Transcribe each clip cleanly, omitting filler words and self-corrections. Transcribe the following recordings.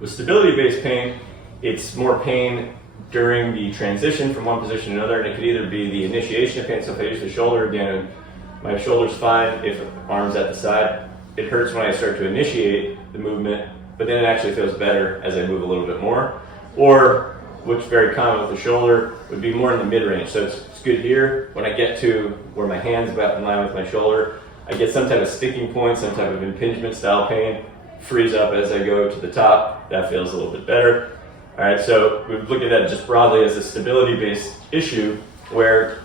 With stability-based pain, it's more pain during the transition from one position to another, and it could either be the initiation of pain. So if I use the shoulder again, my shoulder's fine. If arm's at the side, it hurts when I start to initiate the movement, but then it actually feels better as I move a little bit more. Or, which is very common with the shoulder, would be more in the mid-range. So it's good here. When I get to where my hand's about in line with my shoulder, I get some type of sticking point, some type of impingement style pain, frees up as I go to the top. That feels a little bit better. All right, so we've looked at that just broadly as a stability-based issue, where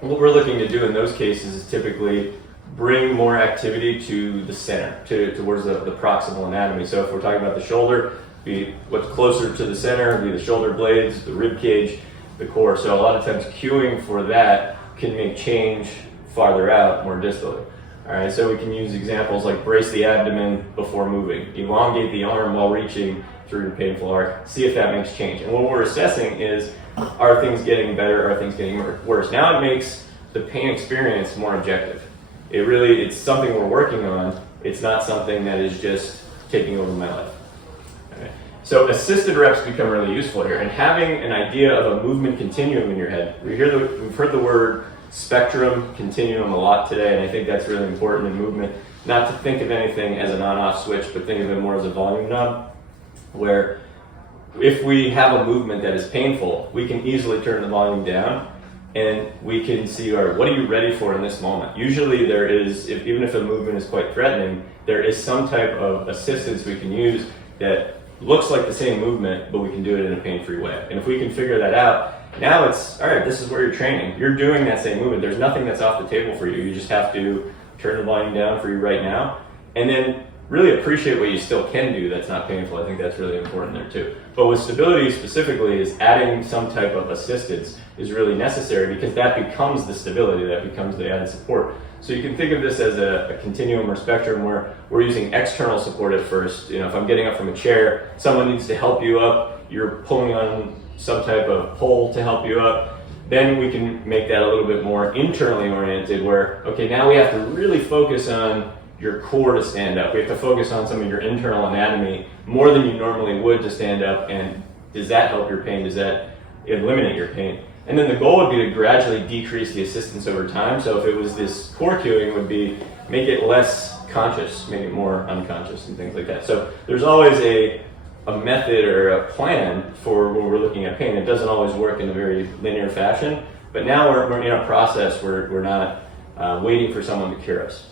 what we're looking to do in those cases is typically bring more activity to the center, towards the proximal anatomy. So if we're talking about the shoulder, be what's closer to the center, be the shoulder blades, the rib cage, the core. So a lot of times cueing for that can make change farther out, more distally. All right, so we can use examples like brace the abdomen before moving, elongate the arm while reaching through the painful arc, see if that makes change. And what we're assessing is, are things getting better, are things getting worse? Now it makes the pain experience more objective. It's something we're working on. It's not something that is just taking over my life. Okay. So assisted reps become really useful here, and having an idea of a movement continuum in your head. We've heard the word spectrum, continuum a lot today, and I think that's really important in movement. Not to think of anything as an on-off switch, but think of it more as a volume knob, where if we have a movement that is painful, we can easily turn the volume down, and we can see, all right, what are you ready for in this moment? Usually there is, even if a movement is quite threatening, there is some type of assistance we can use that looks like the same movement, but we can do it in a pain-free way. And if we can figure that out, now it's, all right, this is where you're training. You're doing that same movement. There's nothing that's off the table for you. You just have to turn the volume down for you right now, and then really appreciate what you still can do that's not painful. I think that's really important there too. But with stability specifically, is adding some type of assistance is really necessary, because that becomes the stability, that becomes the added support. So you can think of this as a continuum or spectrum where we're using external support at first. If I'm getting up from a chair, someone needs to help you up, you're pulling on some type of pole to help you up. Then we can make that a little bit more internally oriented, where, okay, now we have to really focus on your core to stand up. We have to focus on some of your internal anatomy more than you normally would to stand up, and does that help your pain? Does that eliminate your pain? And then the goal would be to gradually decrease the assistance over time. So if it was this core cueing, would be make it less conscious, make it more unconscious and things like that. So there's always a method or a plan for when we're looking at pain. It doesn't always work in a very linear fashion, but now we're in a process where we're not waiting for someone to cure us.